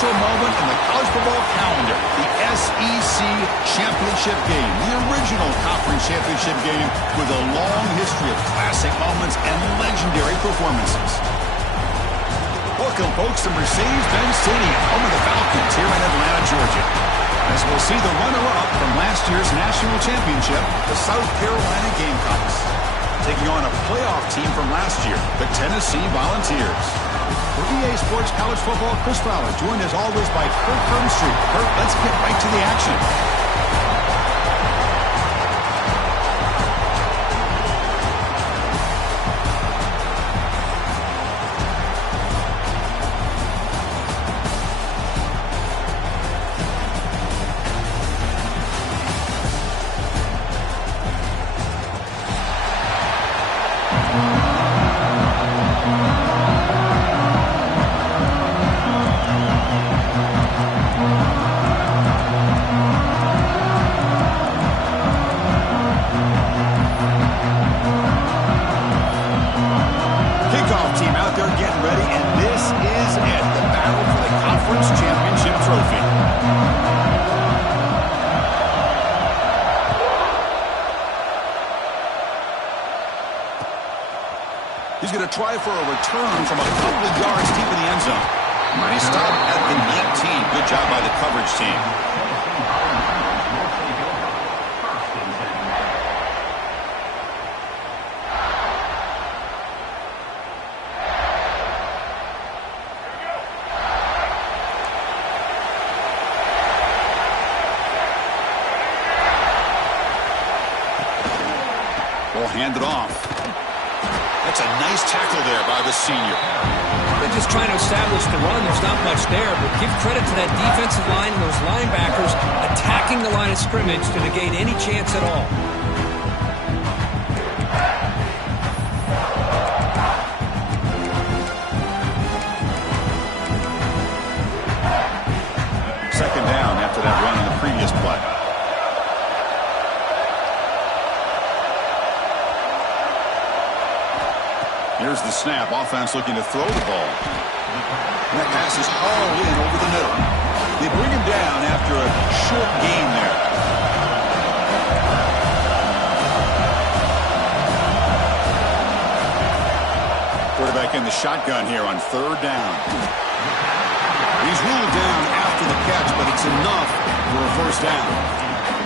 special moment in the college football calendar, the SEC Championship game, the original conference championship game with a long history of classic moments and legendary performances. Welcome, folks, to Mercedes-Benz Stadium, home of the Falcons here in Atlanta, Georgia. As we'll see the runner-up from last year's national championship, the South Carolina Gamecocks, taking on a playoff team from last year, the Tennessee Volunteers. For EA Sports College Football, Chris Fowler, joined as always by Kurt Burnstreet. Kurt, let's get right to the action. He's going to try for a return from a couple of yards deep in the end zone. Nice stop at the 19. Good job by the coverage team. Ball handed off. That's a nice tackle there by the senior. They're just trying to establish the run. There's not much there, but give credit to that defensive line and those linebackers attacking the line of scrimmage to negate any chance at all. Second down after that run on the previous play. Here's the snap. Offense looking to throw the ball. And that pass is hauled in over the middle. They bring him down after a short gain there. Quarterback in the shotgun here on third down. He's ruled down after the catch, but it's enough for a first down.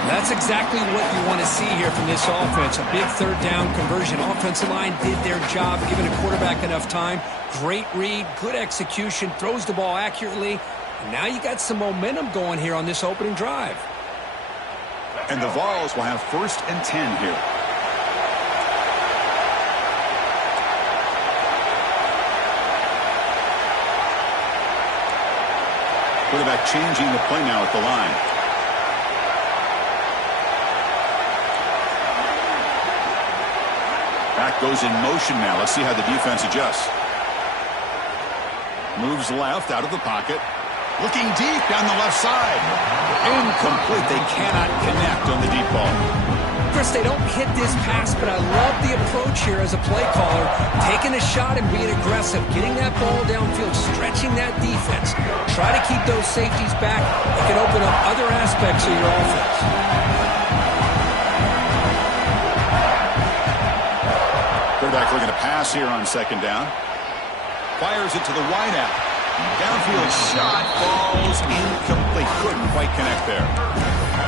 That's exactly what you want to see here from this offense. A big third down conversion. Offensive line did their job, giving a quarterback enough time. Great read, good execution, throws the ball accurately. And now you got some momentum going here on this opening drive. And the Vols will have 1st and 10 here. Quarterback changing the play now at the line. Back goes in motion now. Let's see how the defense adjusts. Moves left out of the pocket. Looking deep down the left side. Incomplete. They cannot connect on the deep ball. Chris, they don't hit this pass, but I love the approach here as a play caller. Taking a shot and being aggressive. Getting that ball downfield. Stretching that defense. Try to keep those safeties back. It can open up other aspects of your offense. Quarterback looking to pass here on second down. Fires it to the wideout. Downfield shot falls incomplete. Couldn't quite connect there.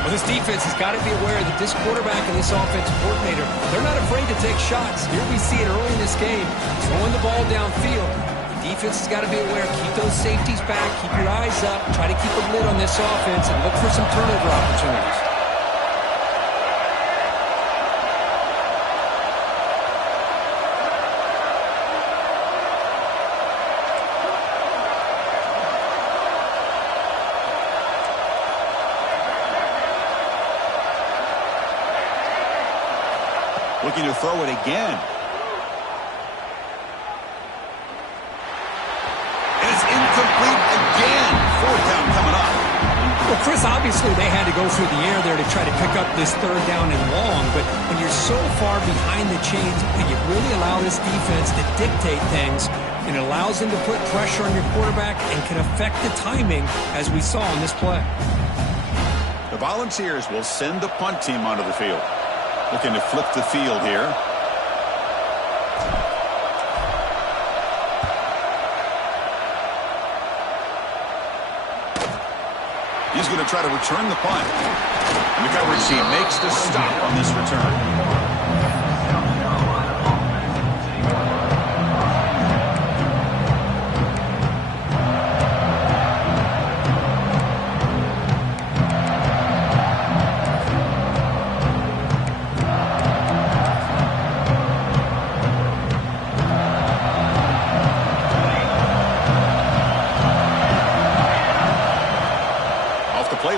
Well, this defense has got to be aware that this quarterback and this offensive coordinator, they're not afraid to take shots. Here we see it early in this game, throwing the ball downfield. The defense has got to be aware. Keep those safeties back. Keep your eyes up. Try to keep a lid on this offense and look for some turnover opportunities. Looking to throw it again. And it's incomplete again. 4th down coming up. Well, Chris, obviously they had to go through the air there to try to pick up this 3rd down and long, but when you're so far behind the chains and you really allow this defense to dictate things, and it allows them to put pressure on your quarterback and can affect the timing, as we saw in this play. The Volunteers will send the punt team onto the field. Looking to flip the field here. He's going to try to return the punt. And the coverage team makes the stop on this return.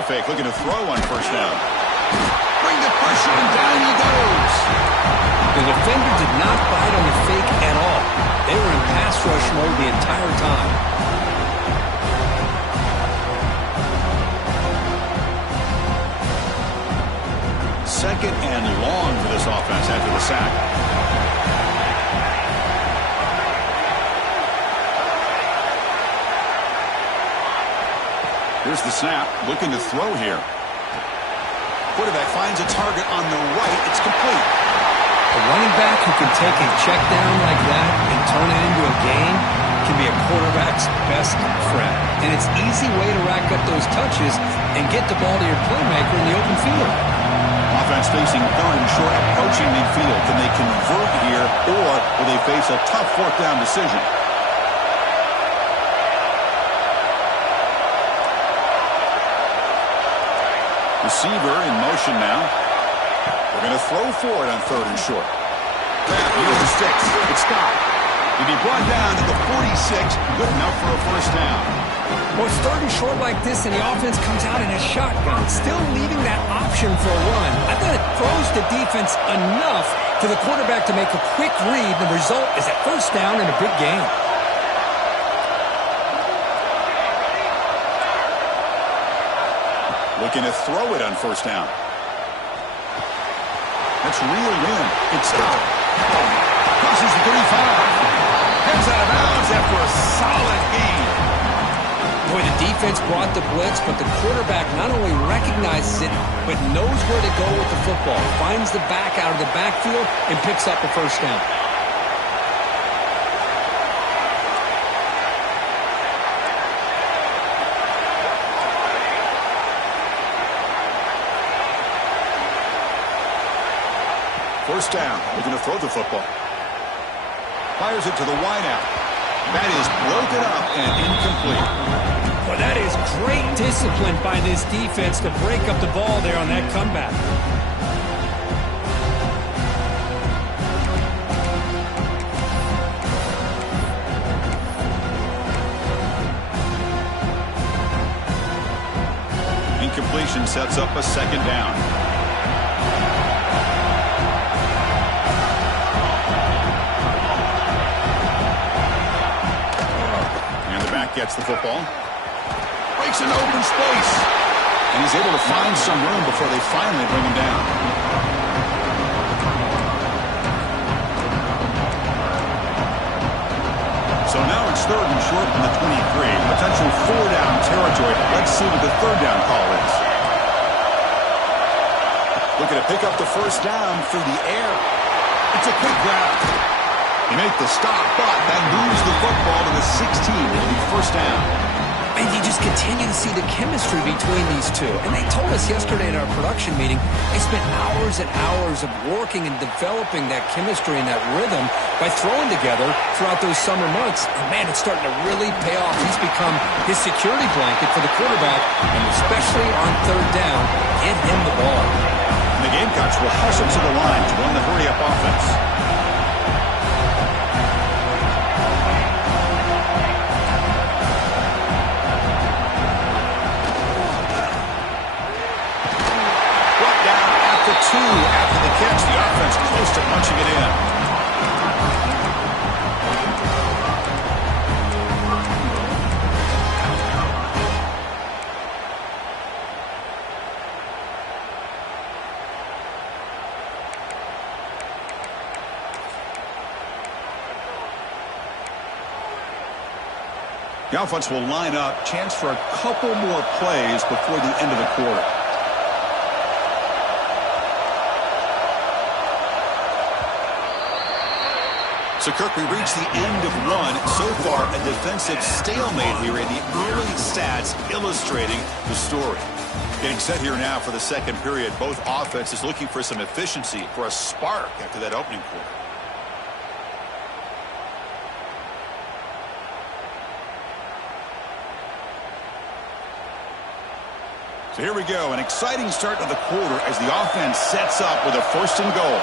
Fake, looking to throw on first down. Bring the pressure, and down he goes. The defender did not bite on the fake at all. They were in pass rush mode the entire time. Second and long for this offense after the sack. Here's the snap, looking to throw here. Quarterback finds a target on the right. It's complete. A running back who can take a check down like that and turn it into a gain can be a quarterback's best friend. And it's an easy way to rack up those touches and get the ball to your playmaker in the open field. Offense facing third and short, approaching midfield. Can they convert here, or will they face a tough fourth down decision? Receiver in motion now. They're going to throw for it on third and short. Grab near the sticks. It's stopped. He'll be brought down to the 46. Good enough for a first down. Well, it's third and short like this, and the offense comes out in a shotgun, still leaving that option for a run. I thought it throws the defense enough for the quarterback to make a quick read. The result is a first down and a big gain. Looking to throw it on first down. That's reeled in. It's stopped. Crosses the 35. Heads out of bounds after a solid gain. Boy, the defense brought the blitz, but the quarterback not only recognizes it, but knows where to go with the football. Finds the back out of the backfield and picks up a first down. First down, looking to throw the football. Fires it to the wideout. That is broken up and incomplete. Well, that is great discipline by this defense to break up the ball there on that comeback. Incompletion sets up a second down. Gets the football. Breaks an open space. And he's able to find some room before they finally bring him down. So now it's third and short from the 23. Potential four-down territory. Let's see what the third down call is. Looking to pick up the first down through the air. It's a quick grab. They make the stop, but that moves the football to the 16. It'll be first down. And you just continue to see the chemistry between these two. And they told us yesterday in our production meeting, they spent hours and hours of working and developing that chemistry and that rhythm by throwing together throughout those summer months. And, man, it's starting to really pay off. He's become his security blanket for the quarterback, and especially on third down, get him the ball. And the Gamecocks will hustle to the line to run the hurry-up offense. Two after the catch, the offense close to punching it in. The offense will line up. Chance for a couple more plays before the end of the quarter. So, Kirk, we reached the end of one. So far, a defensive stalemate here in the early stats illustrating the story. Getting set here now for the second period. Both offenses looking for some efficiency, for a spark after that opening quarter. So here we go. An exciting start to the quarter as the offense sets up with a 1st and goal.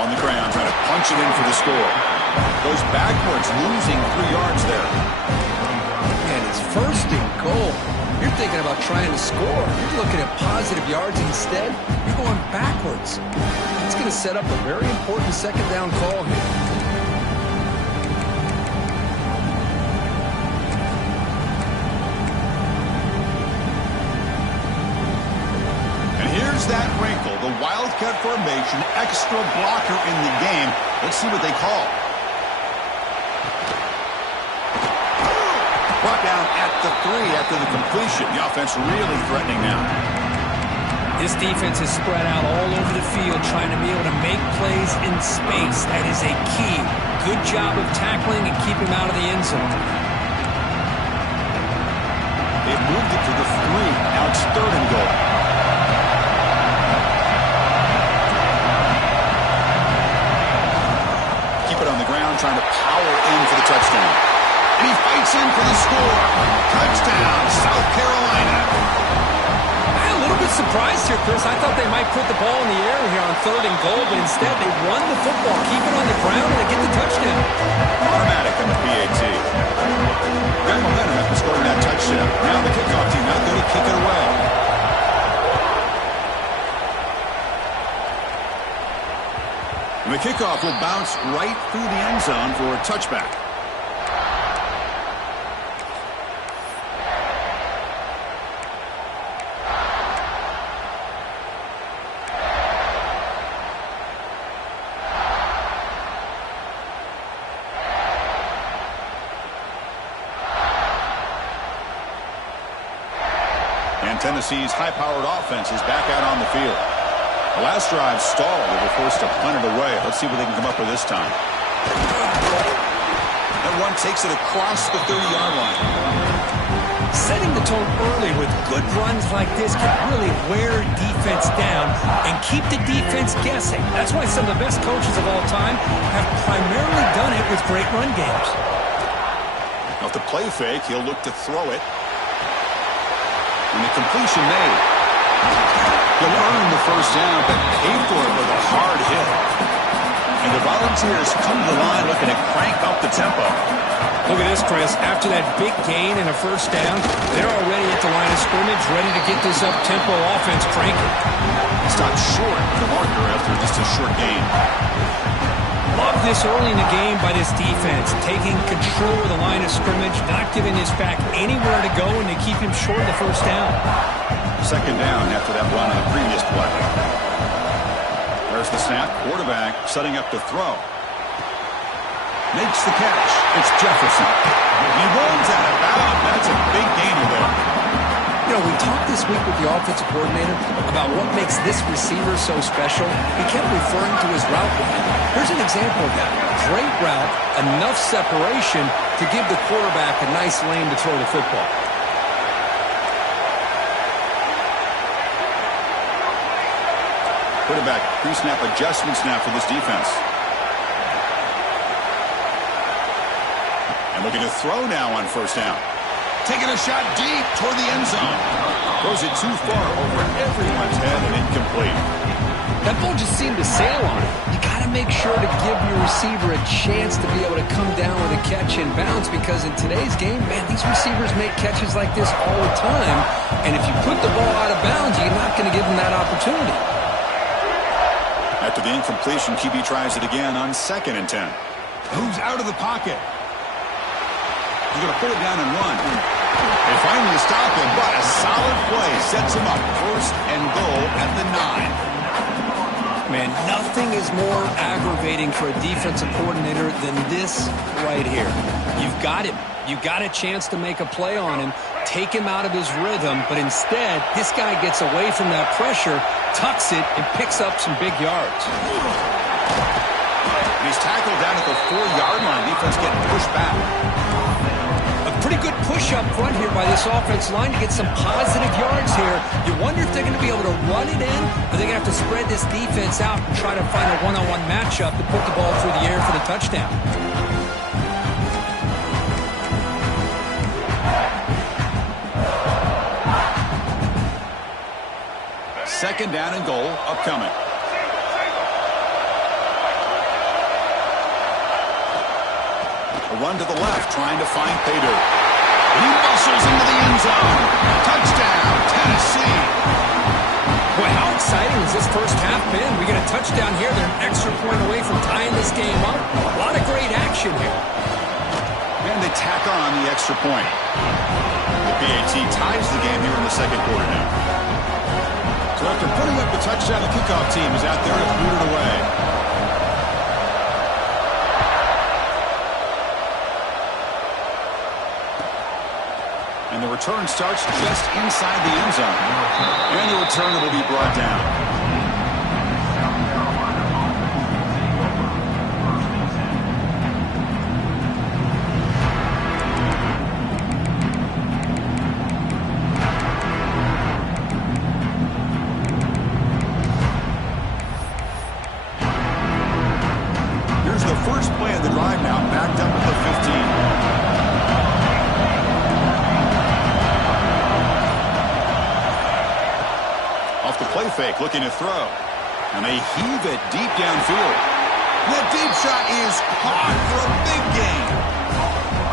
On the ground, trying to punch it in for the score. Goes backwards, losing 3 yards there. And it's 1st and goal. You're thinking about trying to score. You're looking at positive yards instead. You're going backwards. It's going to set up a very important 2nd down call here. That wrinkle, the wildcat formation, extra blocker in the game. Let's see what they call. Brought down at the 3 after the completion. The offense really threatening now. This defense is spread out all over the field, trying to be able to make plays in space. That is a key. Good job of tackling and keep him out of the end zone. They've moved it to the 3. Now it's 3rd and goal. On the ground, trying to power in for the touchdown. And he fights in for the score. Touchdown, South Carolina. I'm a little bit surprised here, Chris. I thought they might put the ball in the air here on 3rd and goal, but instead they run the football, keep it on the ground, and they get the touchdown. Automatic on the PAT. Got momentum after scoring that touchdown. Now the kickoff team out there to kick it away. The kickoff will bounce right through the end zone for a touchback. And Tennessee's high-powered offense is back out on the field. The last drive stalled. They were forced to punt it away. Let's see what they can come up with this time. That run takes it across the 30-yard line. Setting the tone early with good runs like this can really wear defense down and keep the defense guessing. That's why some of the best coaches of all time have primarily done it with great run games. Off the play fake, he'll look to throw it. And the completion made. He'll earn the 1st down, but pay for it with a hard hit. And the Volunteers come to the line looking to crank up the tempo. Look at this, Chris. After that big gain and a 1st down, they're already at the line of scrimmage, ready to get this up-tempo offense cranking. Stopped short of the marker after just a short gain. Love this early in the game by this defense, taking control of the line of scrimmage, not giving this back anywhere to go, and to keep him short of the 1st down. 2nd down after that run on the previous play. There's the snap. Quarterback setting up to throw. Makes the catch. It's Jefferson. He runs out of bounds. That's a big gainer there. You know, we talked this week with the offensive coordinator about what makes this receiver so special. He kept referring to his route running. Here's an example of that. Great route, enough separation to give the quarterback a nice lane to throw the football. Quarterback pre-snap adjustments now for this defense. And looking to throw now on 1st down. Taking a shot deep toward the end zone. Throws it too far over everyone's head and incomplete. That ball just seemed to sail on it. You got to make sure to give your receiver a chance to be able to come down with a catch and bounce, because in today's game, man, these receivers make catches like this all the time. And if you put the ball out of bounds, you're not going to give them that opportunity. After the incompletion, QB tries it again on 2nd and 10. Moves out of the pocket. He's going to put it down and run. They finally stop him, but a solid play sets him up 1st and goal at the 9. Man, nothing is more aggravating for a defensive coordinator than this right here. You've got him. You've got a chance to make a play on him, take him out of his rhythm, but instead, this guy gets away from that pressure, tucks it, and picks up some big yards. He's tackled down at the 4-yard line. Defense getting pushed back. A pretty good push up front here by this offensive line to get some positive yards here. You wonder if they're going to be able to run it in, or they're going to have to spread this defense out and try to find a one-on-one matchup to put the ball through the air for the touchdown. Second down and goal upcoming. A run to the left, trying to find Paydu. He muscles into the end zone. Touchdown, Tennessee. Boy, how exciting has this first half been? We get a touchdown here. They're an extra point away from tying this game up. A lot of great action here. And they tack on the extra point. The PAT ties the game here in the second quarter now. So after putting up the touchdown, the kickoff team is out there to boot it away. And the return starts just inside the end zone. And the return will be brought down. First play of the drive now, backed up at the 15. Off the play fake, looking to throw. And they heave it deep downfield. The deep shot is caught for a big gain.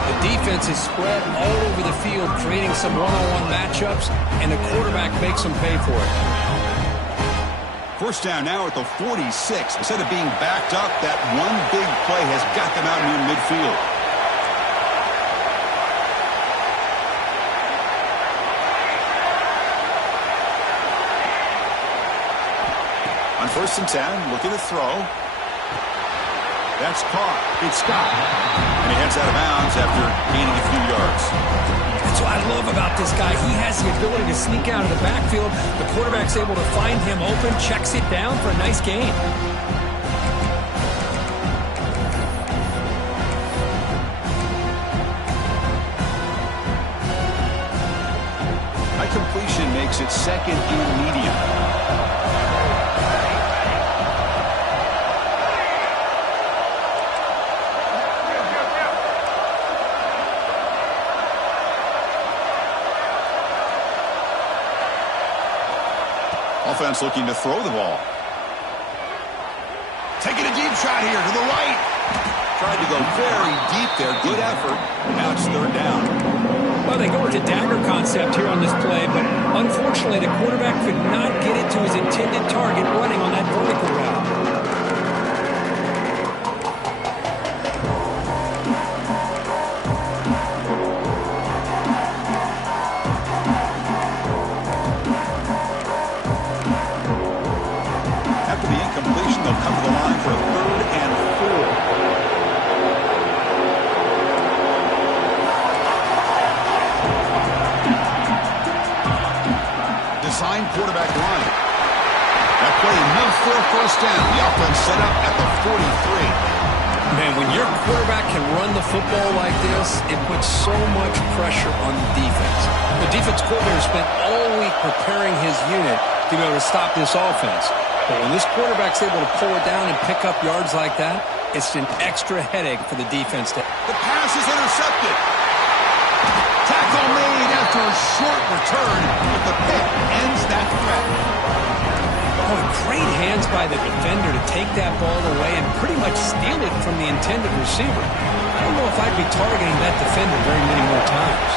The defense is spread all over the field, creating some one-on-one matchups, and the quarterback makes them pay for it. First down now at the 46. Instead of being backed up, that one big play has got them out near midfield. On first and 10, looking to throw. That's caught. It's Scott. And he heads out of bounds after gaining a few yards. That's what I love about this guy. He has the ability to sneak out of the backfield. The quarterback's able to find him open, checks it down for a nice gain. High completion makes it second and medium. Offense looking to throw the ball. Taking a deep shot here to the right. Tried to go very deep there. Good effort. Now it's third down. Well, they go with a dagger concept here on this play, but unfortunately the quarterback could not get it to his intended target running on that vertical route. Quarterback line. That play enough for a first down. The offense set up at the 43. Man, when your quarterback can run the football like this, it puts so much pressure on the defense. The defense coordinator spent all week preparing his unit to be able to stop this offense. But when this quarterback's able to pull it down and pick up yards like that, it's an extra headache for the defense. The pass is intercepted. Tackle made after a short return, but the pick ends that threat. Oh, great hands by the defender to take that ball away and pretty much steal it from the intended receiver. I don't know if I'd be targeting that defender very many more times.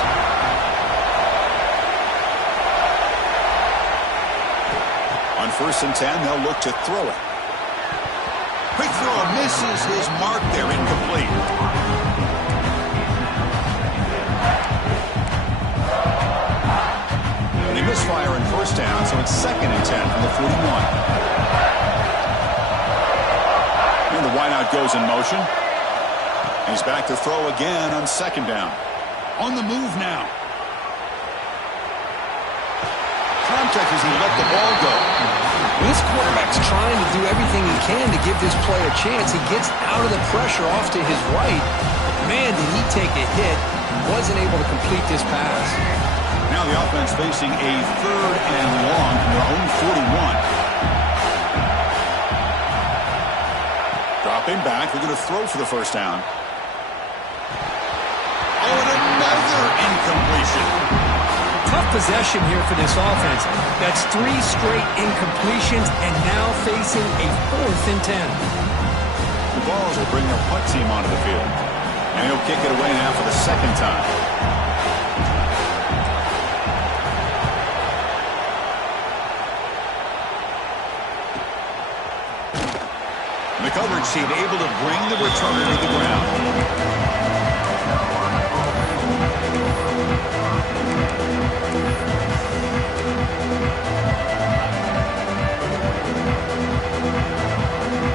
On first and 10, they'll look to throw it. Quick throw misses his mark there, incomplete. Misfire in first down, so it's second and 10 from the 41. goes in motion. He's back to throw again on second down. On the move now. Contact as he let the ball go. This quarterback's trying to do everything he can to give this play a chance. He gets out of the pressure off to his right. Man, did he take a hit. Wasn't able to complete this pass. Now the offense facing a 3rd and long from their own 41. Dropping back. They're going to throw for the first down. Oh, and another incompletion. Tough possession here for this offense. That's 3 straight incompletions and now facing a 4th and 10. The Balls will bring their punt team onto the field. And he'll kick it away now for the second time. The coverage team able to bring the returner to the ground.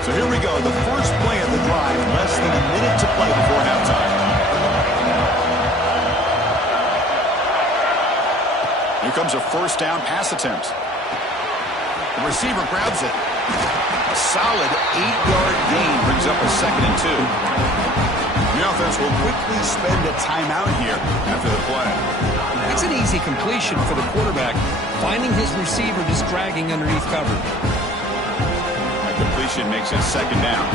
So here we go, the first play of the drive, less than a minute to play before halftime. Here comes a first down pass attempt. The receiver grabs it. A solid 8-yard gain brings up a 2nd and 2. The offense will quickly spend a timeout here after the play. That's an easy completion for the quarterback, finding his receiver just dragging underneath cover. Completion makes it 2nd down.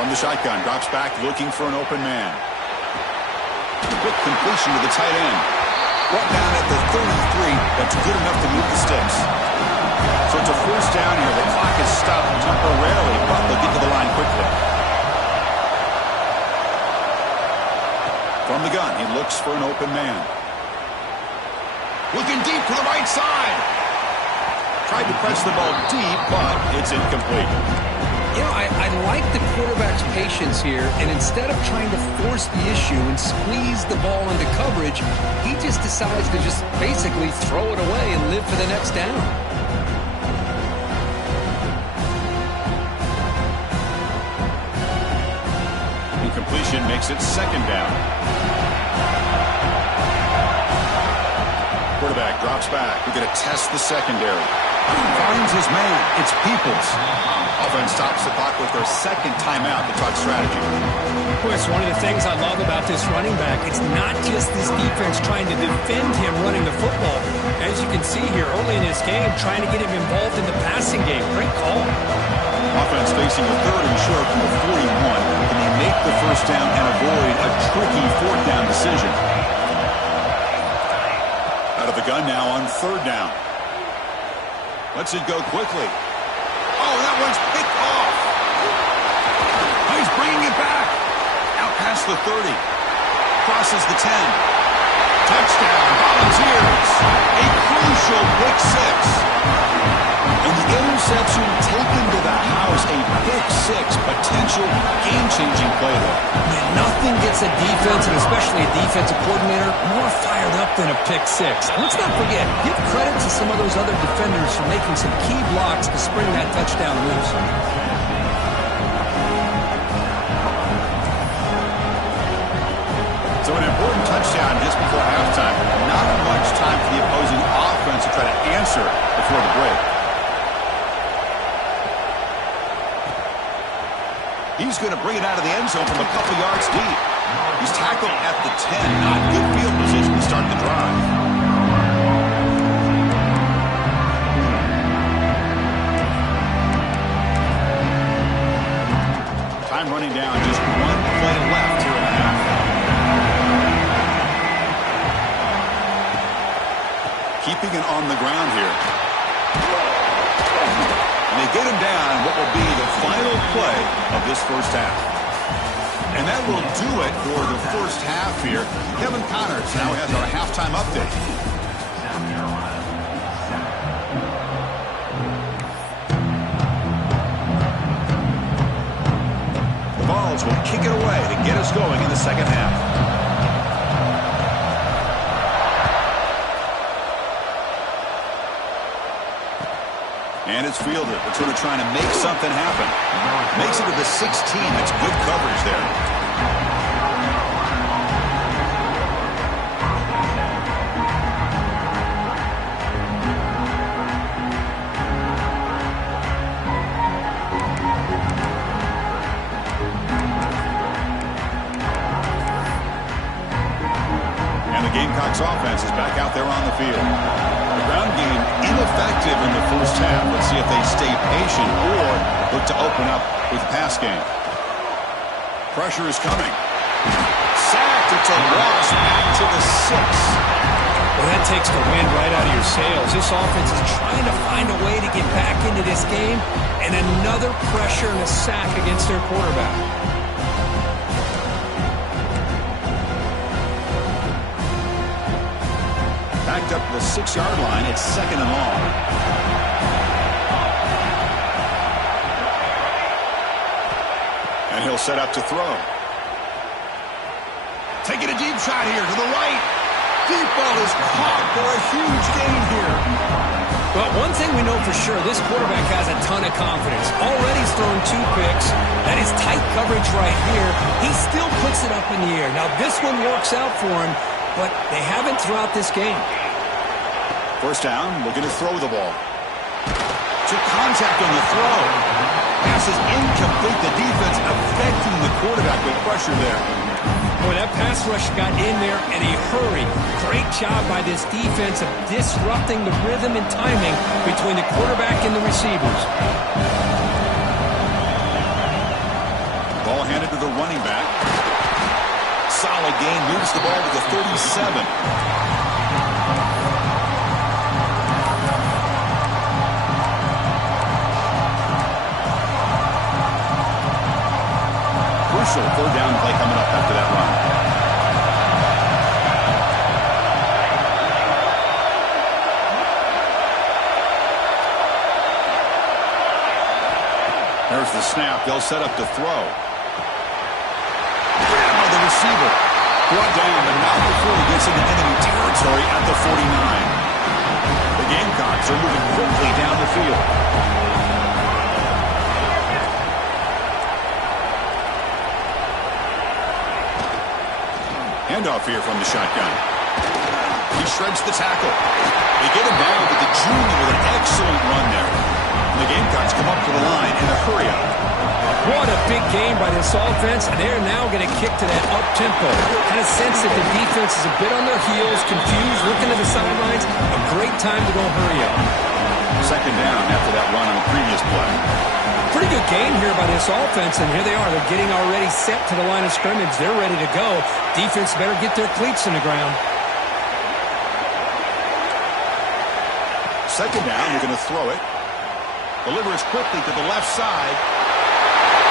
From the shotgun, drops back looking for an open man. Quick completion to the tight end. Brought down at the 33. That's good enough to move the sticks. So it's a first down here. The clock is stopped temporarily, but they'll get to the line quickly. From the gun, he looks for an open man. Looking deep to the right side. Tried to press the ball deep, but it's incomplete. You know, I like the quarterback's patience here, and instead of trying to force the issue and squeeze the ball into coverage, he just decides to just basically throw it away and live for the next down. Incompletion makes it 2nd down. Quarterback drops back. We're going to test the secondary. Finds his man. It's Peoples. Offense stops the clock with their 2nd timeout to talk strategy. Well, it's one of the things I love about this running back. It's not just this defense trying to defend him running the football. As you can see here early in this game, trying to get him involved in the passing game. Great call. Offense facing a 3rd and short from the 41. Can they make the first down and avoid a tricky 4th down decision? Out of the gun now on 3rd down. Lets it go quickly. Oh, that one's picked off. Oh, he's bringing it back. Out past the 30. Crosses the 10. Touchdown, Volunteers. A crucial pick 6. And the interception taken to the house. A pick 6. Potential game-changing play there. Man, nothing gets a defense, and especially a defensive coordinator, more fired up than a pick 6. And let's not forget, give credit to some of those other defenders for making some key blocks to spring that touchdown loose. So an important touchdown just before halftime. Not much time for the opposing offense to try to answer before the break. He's going to bring it out of the end zone from a couple yards deep. He's tackled at the 10. Not good field position to start the drive. Time running down. Just one play left here in the half. Keeping it on the ground here. And they get him down what will be the final play of this first half. And that will do it for the first half here. Kevin Connors now has our halftime update. The Balls will kick it away to get us going in the second half. And it's fielded. It's sort of trying to make something happen. Makes it to the 16. That's good coverage there. Gamecocks offense is back out there on the field. The ground game ineffective in the first half. Let's see if they stay patient or look to open up with the pass game. Pressure is coming. Sacked. It's a loss back to the 6. Well, that takes the wind right out of your sails. This offense is trying to find a way to get back into this game, and another pressure and a sack against their quarterback. Backed up to the 6-yard line. It's 2nd and long. And he'll set up to throw. Taking a deep shot here to the right. Deep ball is caught for a huge gain here. Well, one thing we know for sure, this quarterback has a ton of confidence. Already he's thrown 2 picks. That is tight coverage right here. He still puts it up in the air. Now, this one works out for him, but they haven't throughout this game. First down, looking to throw the ball. Took contact on the throw. Pass is incomplete. The defense affecting the quarterback with pressure there. Boy, that pass rush got in there in a hurry. Great job by this defense of disrupting the rhythm and timing between the quarterback and the receivers. Ball handed to the running back. Solid gain, moves the ball to the 37. Crucial 3rd down play coming up after that run. There's the snap. They'll set up to throw. By the receiver. Brought down, but not before he gets into enemy territory at the 49. The Gamecocks are moving quickly down the field. Handoff here from the shotgun. He shreds the tackle. They get him down, but the junior with an excellent run there. And the Gamecocks come up to the line in a hurry-up. What a big game by this offense, and they're now going to kick to that up-tempo. Kind of sense that the defense is a bit on their heels, confused, looking to the sidelines. A great time to go hurry up. 2nd down after that run on the previous play. Pretty good game here by this offense, and here they are. They're getting already set to the line of scrimmage. They're ready to go. Defense better get their cleats in the ground. 2nd down, they're going to throw it. Delivers quickly to the left side.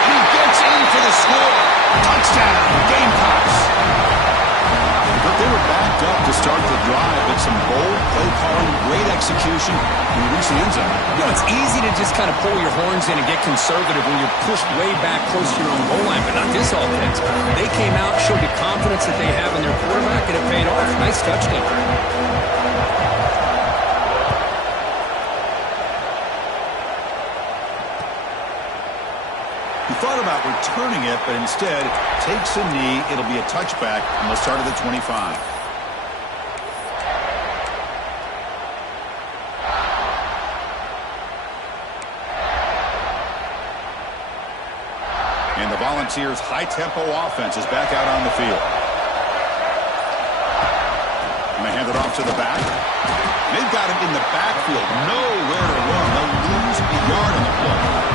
And he gets in for the score. Touchdown, Gamecocks. But they were backed up to start the drive, but some bold play calling, great execution, and reach the end zone. You know, it's easy to just kind of pull your horns in and get conservative when you're pushed way back close to your own goal line, but not this offense. They came out, showed the confidence that they have in their quarterback, and it paid off. Nice touchdown. He thought about returning it, but instead takes a knee. It'll be a touchback, and they'll start at the 25. And the Volunteers' high-tempo offense is back out on the field. And they hand it off to the back. They've got him in the backfield. Nowhere to run. They'll lose a yard on the play.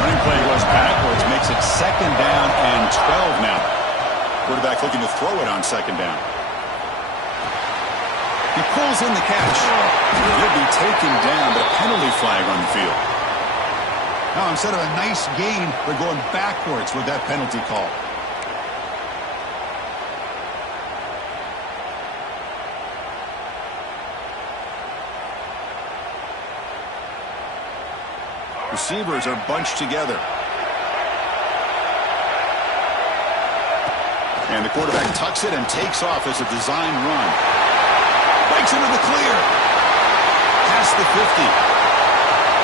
Running play goes backwards, makes it 2nd down and 12 now. Quarterback looking to throw it on 2nd down. He pulls in the catch. He'll be taken down, but a penalty flag on the field. Now, instead of a nice gain, they're going backwards with that penalty call. Receivers are bunched together. And the quarterback tucks it and takes off as a design run. Breaks into the clear. Past the 50.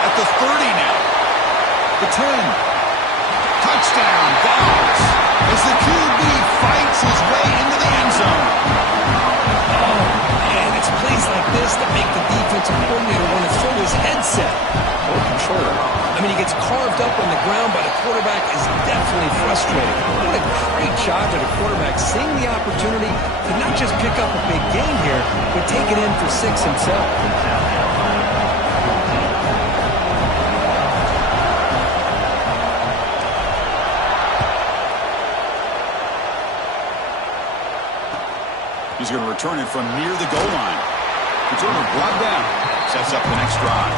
At the 30 now. The 10. Touchdown, Dogs. As the QB fights his way into the end zone. Oh, man, it's plays like this that make the defensive coordinator want to throw his headset or controller. I mean, he gets carved up on the ground by the quarterback is definitely frustrating. What a great job by the quarterback seeing the opportunity to not just pick up a big game here, but take it in for 6 himself. He's going to return it from near the goal line. Returner brought down. Sets up the next drive.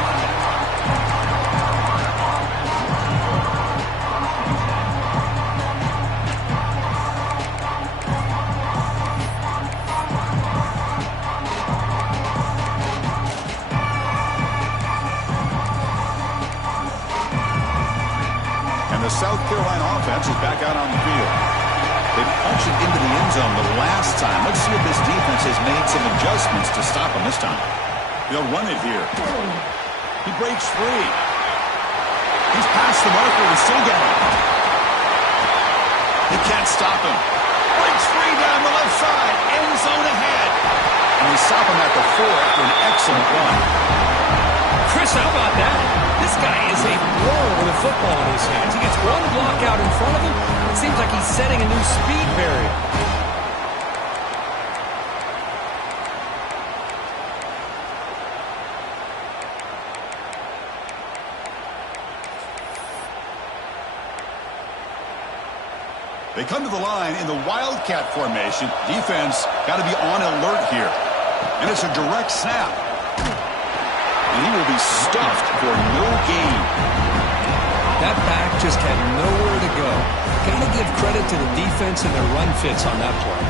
And the South Carolina offense is back out on the field. They punched it into the end zone the last time. Let's see if this defense has made some adjustments to stop him this time. They'll run it here. He breaks free. He's past the marker and still got it. He can't stop him. Breaks free down the left side. End zone ahead. And they stop him at the 4 after an excellent run. Chris, how about that? This guy is a blower with a football in his hands. He gets one block out in front of him. It seems like he's setting a new speed barrier. They come to the line in the Wildcat formation. Defense got to be on alert here. And it's a direct snap. And he will be stuffed for no gain. That back just had nowhere to go. Got to give credit to the defense and their run fits on that play.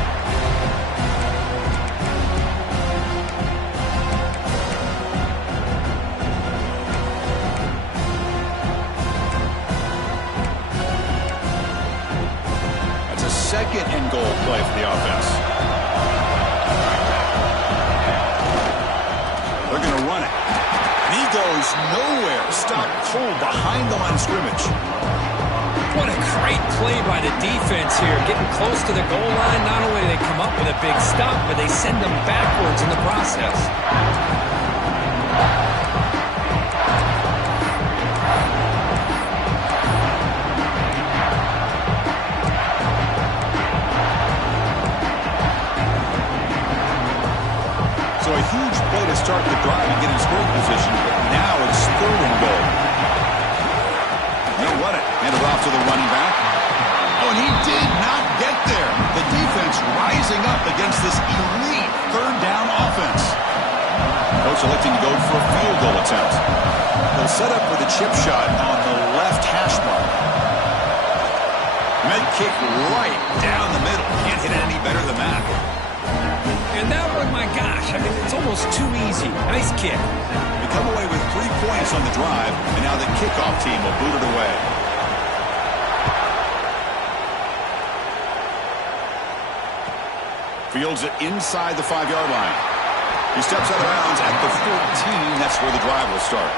That's a second and goal play for the offense. They're going to run it. He goes nowhere. Stopped cold behind the line of scrimmage. What a great play by the defense here. Getting close to the goal line. Not only do they come up with a big stop, but they send them backwards in the process. So a huge play to start the drive and get in scoring position, but now it's 3rd and goal. They'll run it. Hand it off to the running back. Oh, and he did not get there. The defense rising up against this elite 3rd down offense. Coach electing to go for a field goal attempt. They'll set up for the chip shot on the left hash mark. Med kick right down the middle. Can't hit it any better than that. And that one, my gosh, I mean, it's almost too easy. Nice kick. They come away with 3 points on the drive, and now the kickoff team will boot it away. Fields it inside the 5-yard line. He steps out of bounds at the 14. That's where the drive will start.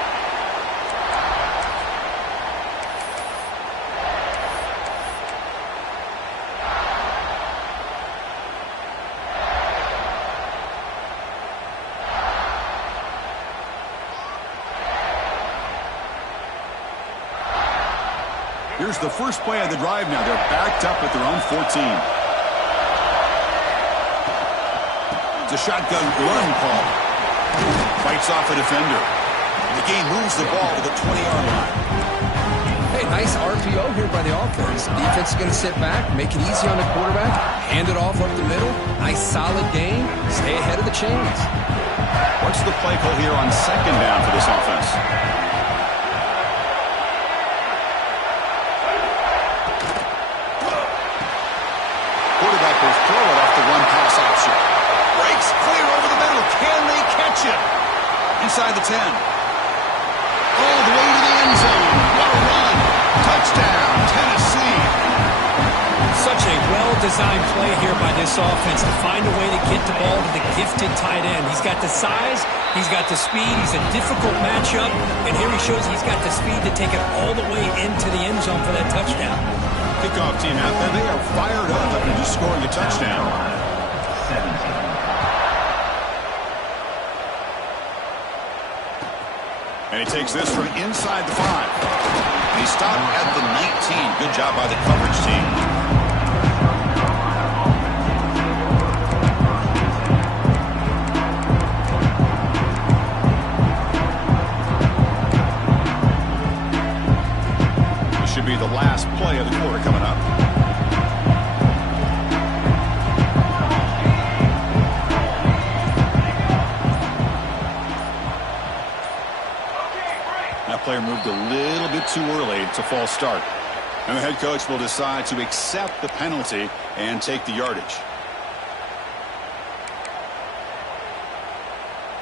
Here's the first play of the drive now. They're backed up at their own 14. It's a shotgun run call. Fights off a defender. And the game moves the ball to the 20-yard line. Hey, nice RPO here by the offense. Defense is going to sit back, make it easy on the quarterback, hand it off up the middle. Nice solid game. Stay ahead of the chains. What's the play call here on 2nd down for this offense? Quarterback will throw it off the run-pass option. Breaks clear over the middle. Can they catch him? Inside the 10. All the way to the end zone. What a run. Touchdown, Tennessee. Such a well-designed play here by this offense to find a way to get the ball to the gifted tight end. He's got the size, he's got the speed, he's a difficult matchup, and here he shows he's got the speed to take it all the way into the end zone for that touchdown. Kickoff team out there, they are fired up after just scoring a touchdown. And he takes this from inside the 5. He stopped at the 19. Good job by the coverage team. This should be the last play of the quarter coming up. That player moved a little bit too early. It's a false start. And the head coach will decide to accept the penalty and take the yardage.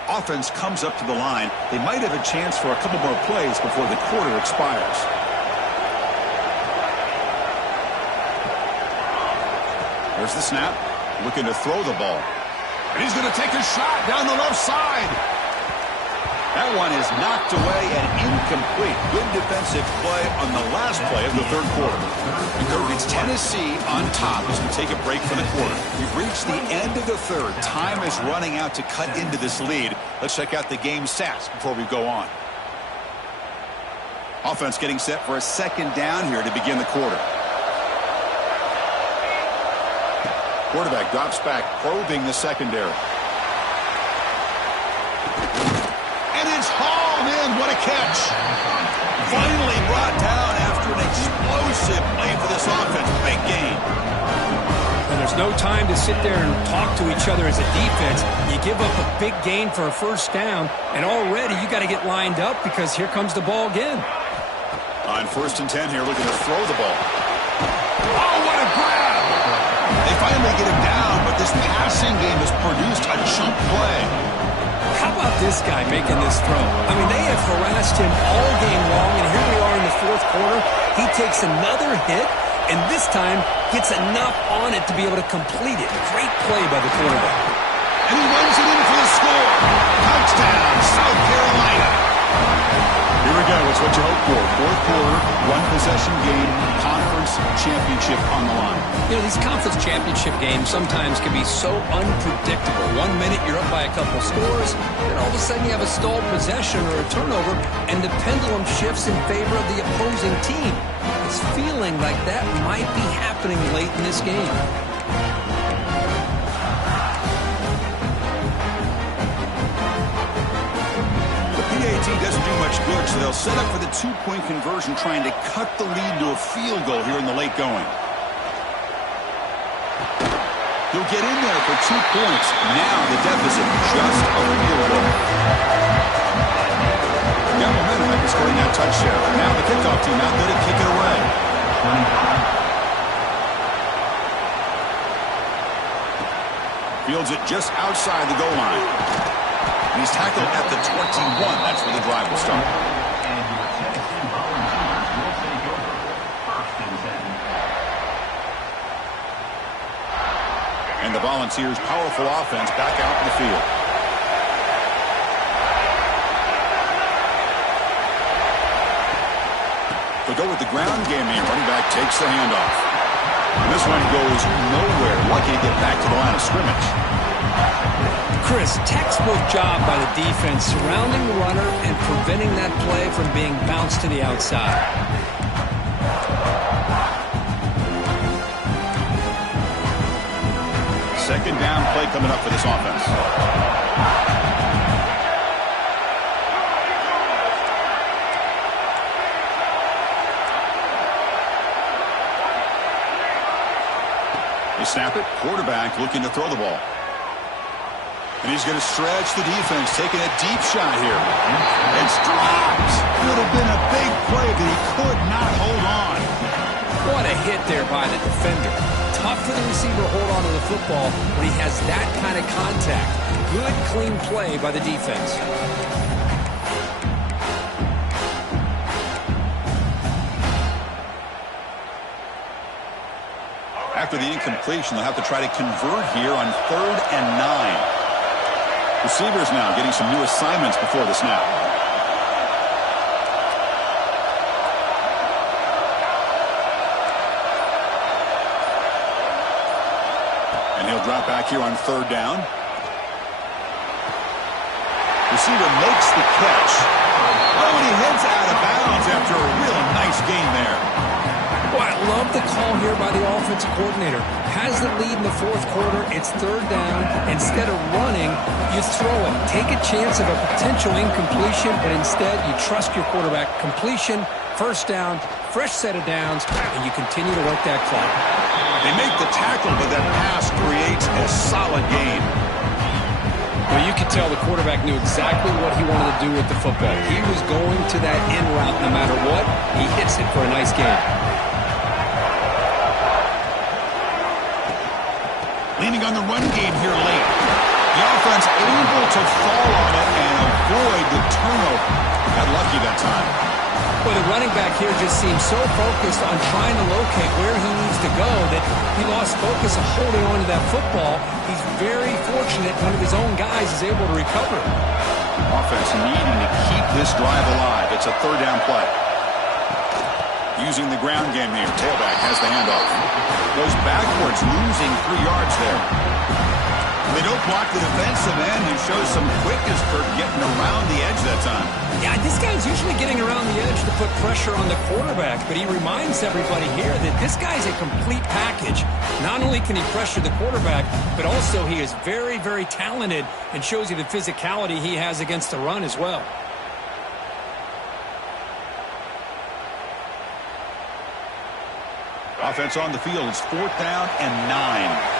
Offense comes up to the line. They might have a chance for a couple more plays before the quarter expires. There's the snap. Looking to throw the ball. And he's going to take a shot down the left side. That one is knocked away and incomplete. Good defensive play on the last play of the third quarter. It's Tennessee on top as we take a break for the quarter. We've reached the end of the third. Time is running out to cut into this lead. Let's check out the game stats before we go on. Offense getting set for a second down here to begin the quarter. Quarterback drops back, probing the secondary. And it's hauled in. What a catch. Finally brought down after an explosive play for this offense. Big gain. And there's no time to sit there and talk to each other as a defense. You give up a big gain for a first down, and already you got to get lined up because here comes the ball again. On 1st and 10 here, looking to throw the ball. Oh, what a grab. They finally get him down, but this passing game has produced a chunk play. How about this guy making this throw? I mean, they have harassed him all game long, and here we are in the fourth quarter. He takes another hit, and this time gets enough on it to be able to complete it. Great play by the quarterback. And he runs it in for the score. Touchdown, South Carolina. Here we go. It's what you hope for. Fourth quarter, one-possession game, conference championship on the line. You know, these conference championship games sometimes can be so unpredictable. 1 minute you're up by a couple scores, then all of a sudden you have a stalled possession or a turnover, and the pendulum shifts in favor of the opposing team. It's feeling like that might be happening late in this game. Doesn't do much good, so they'll set up for the two-point conversion, trying to cut the lead to a field goal here in the late going. He'll get in there for 2 points. Now the deficit just a field goal. Got momentum after scoring that touchdown. Now the kickoff team out there to kick it away. Fields it just outside the goal line. And he's tackled at the 21. That's where the drive will start. And the Volunteers' powerful offense back out in the field. They'll go with the ground game here. Running back takes the handoff. And this one goes nowhere. Lucky to get back to the line of scrimmage. Chris, textbook job by the defense surrounding the runner and preventing that play from being bounced to the outside. Second down play coming up for this offense. They snap it. Quarterback looking to throw the ball. And he's going to stretch the defense, taking a deep shot here. It's dropped. Would have been a big play, but he could not hold on. What a hit there by the defender. Tough for the receiver to hold on to the football when he has that kind of contact. Good, clean play by the defense. After the incompletion, they'll have to try to convert here on 3rd and 9. Receivers now getting some new assignments before the snap. And he'll drop back here on 3rd down. Receiver makes the catch. Oh, and he heads out of bounds after a real nice gain there. Well, I love the call here by the offensive coordinator. Has the lead in the 4th quarter. It's 3rd down. Instead of running, you throw it. Take a chance of a potential incompletion, but instead you trust your quarterback. Completion, 1st down, fresh set of downs, and you continue to work that clock. They make the tackle, but that pass creates a solid gain. Well, you could tell the quarterback knew exactly what he wanted to do with the football. He was going to that in route no matter what. He hits it for a nice gain. Leaning on the run game here late. The offense able to fall on it and avoid the turnover. Got lucky that time. Well, the running back here just seems so focused on trying to locate where he needs to go that he lost focus of holding on to that football. He's very fortunate one of his own guys is able to recover. Offense needing to keep this drive alive. It's a 3rd down play. Using the ground game here. Tailback has the handoff. Goes backwards, losing 3 yards there. They don't block the defensive end and shows some quickness for getting around the edge that time. Yeah, this guy's usually getting around the edge to put pressure on the quarterback, but he reminds everybody here that this guy's a complete package. Not only can he pressure the quarterback, but also he is very, very talented and shows you the physicality he has against the run as well. Offense on the field. It's 4th down and 9.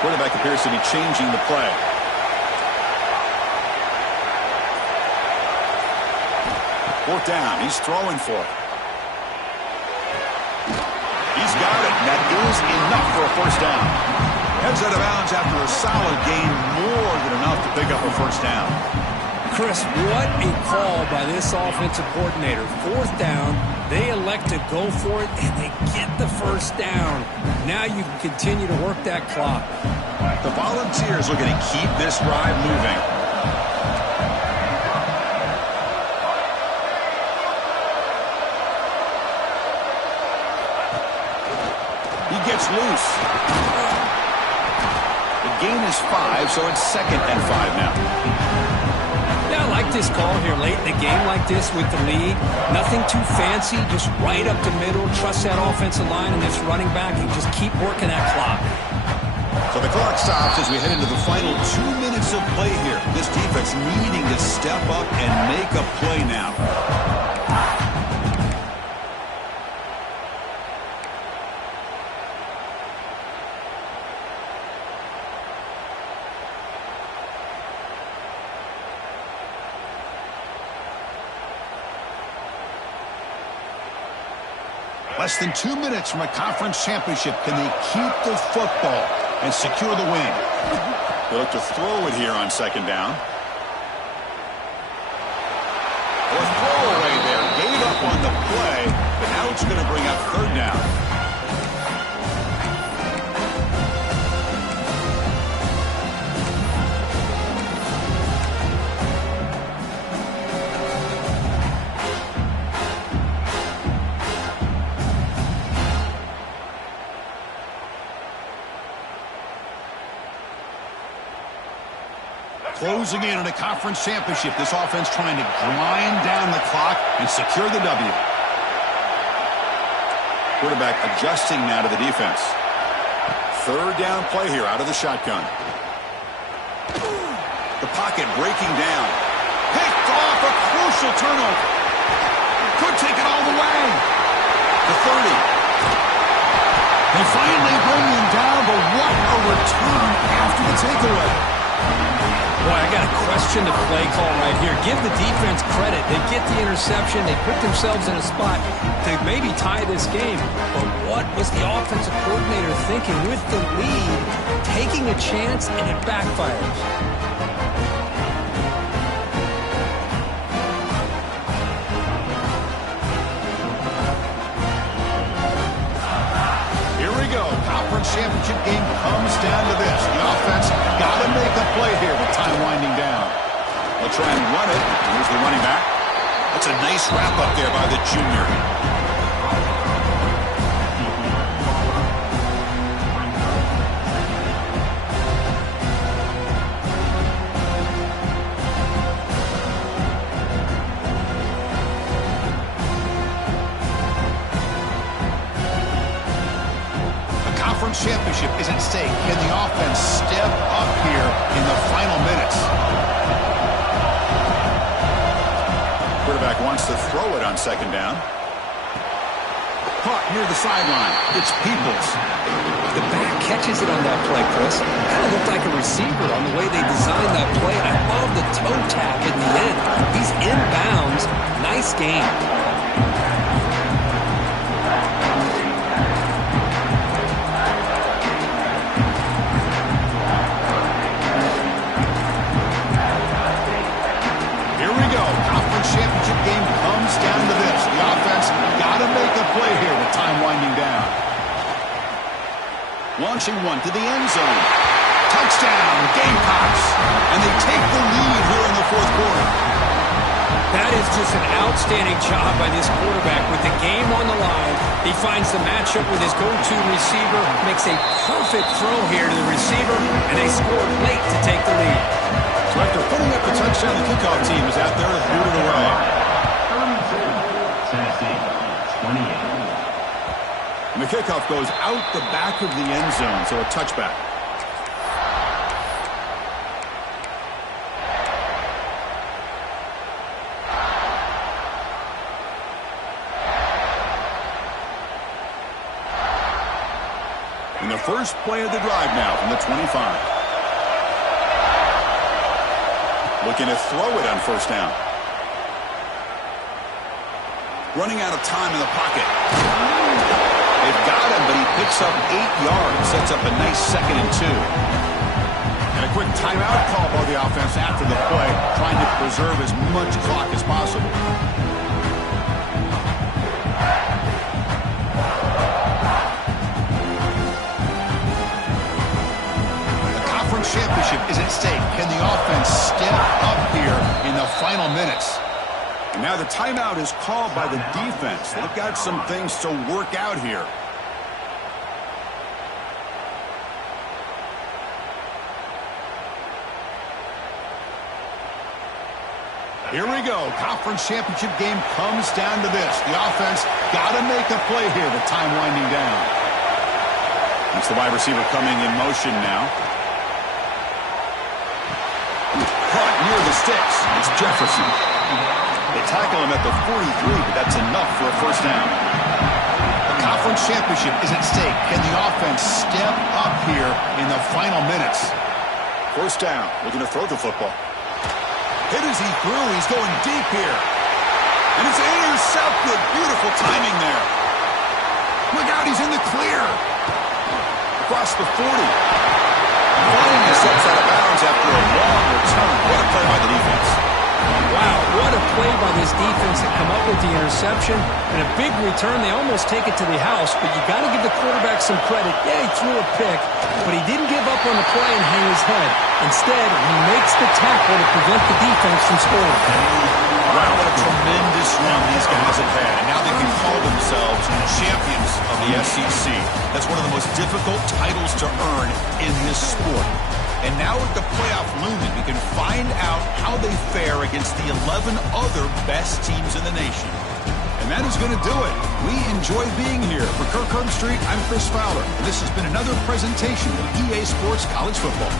Quarterback appears to be changing the play. Fourth down. He's throwing for it. He's got it. That is enough for a 1st down. Heads out of bounds after a solid gain. More than enough to pick up a 1st down. Chris, what a call by this offensive coordinator. 4th down, they elect to go for it, and they get the 1st down. Now you can continue to work that clock. The Volunteers looking to keep this drive moving. He gets loose. The gain is 5, so it's 2nd and 5 now. Yeah, I like this call here late in the game like this with the lead. Nothing too fancy, just right up the middle. Trust that offensive line and this running back and just keep working that clock. So the clock stops as we head into the final 2 minutes of play here. This defense needing to step up and make a play now. Less than 2 minutes from a conference championship. Can they keep the football and secure the win? They look to throw it here on 2nd down. Or throwaway there. Gave up on the play, but now it's going to bring up 3rd down. Closing in on a conference championship. This offense trying to grind down the clock and secure the W. Quarterback adjusting now to the defense. 3rd down play here out of the shotgun. The pocket breaking down. Picked off, a crucial turnover. Could take it all the way. The 30. They finally bring him down, but what a return after the takeaway. Boy, I got to question the play call right here. Give the defense credit. They get the interception. They put themselves in a spot to maybe tie this game. But what was the offensive coordinator thinking with the lead, taking a chance, and it backfires? championship game comes down to this. The offense got to make a play here with time winding down. They'll try and run it. Here's the running back. That's a nice wrap-up there by the junior. Championship is at stake. Can the offense step up here in the final minutes? Quarterback wants to throw it on second down. Caught near the sideline. It's Peoples. The back catches it on that play, Chris. Kind of looked like a receiver on the way they designed that play. And I love the toe tap at the end. He's inbounds. Nice game. Championship game comes down to this. The offense got to make a play here with time winding down. Launching one to the end zone. Touchdown, Gamecocks. And they take the lead here in the fourth quarter. That is just an outstanding job by this quarterback. With the game on the line, he finds the matchup with his go-to receiver, makes a perfect throw here to the receiver, and they score late to take the lead. So after putting up the touchdown, the kickoff team is out there to boot it away. And the kickoff goes out the back of the end zone, so a touchback. And the first play of the drive now from the 25. Looking to throw it on first down. Running out of time in the pocket. They've got him, but he picks up 8 yards. Sets up a nice 2nd and 2. And a quick timeout call by the offense after the play, trying to preserve as much clock as possible. Championship is at stake. Can the offense step up here in the final minutes? And now the timeout is called by the defense. They've got some things to work out here. Here we go. Conference championship game comes down to this. The offense got to make a play here with time winding down. It's the wide receiver coming in motion now. Caught near the sticks. It's Jefferson. They tackle him at the 43, but that's enough for a first down. The conference championship is at stake. Can the offense step up here in the final minutes? First down. Looking to throw the football. Hit as he threw. He's going deep here. And it's intercepted. Beautiful timing there. Look out. He's in the clear. Across the 40. Finally steps out of bounds after a long return. What a play by the defense. Wow, what a play by this defense to come up with the interception. And a big return. They almost take it to the house, but you got to give the quarterback some credit. Yeah, he threw a pick, but he didn't give up on the play and hang his head. Instead, he makes the tackle to prevent the defense from scoring. Wow, what a tremendous run these guys have had. And now they can call themselves champions of the SEC. That's one of the most difficult titles to earn in this sport. And now with the playoff looming, we can find out how they fare against the 11 other best teams in the nation. And that is going to do it. We enjoy being here. For Kirk Street, I'm Chris Fowler. And this has been another presentation of EA Sports College Football.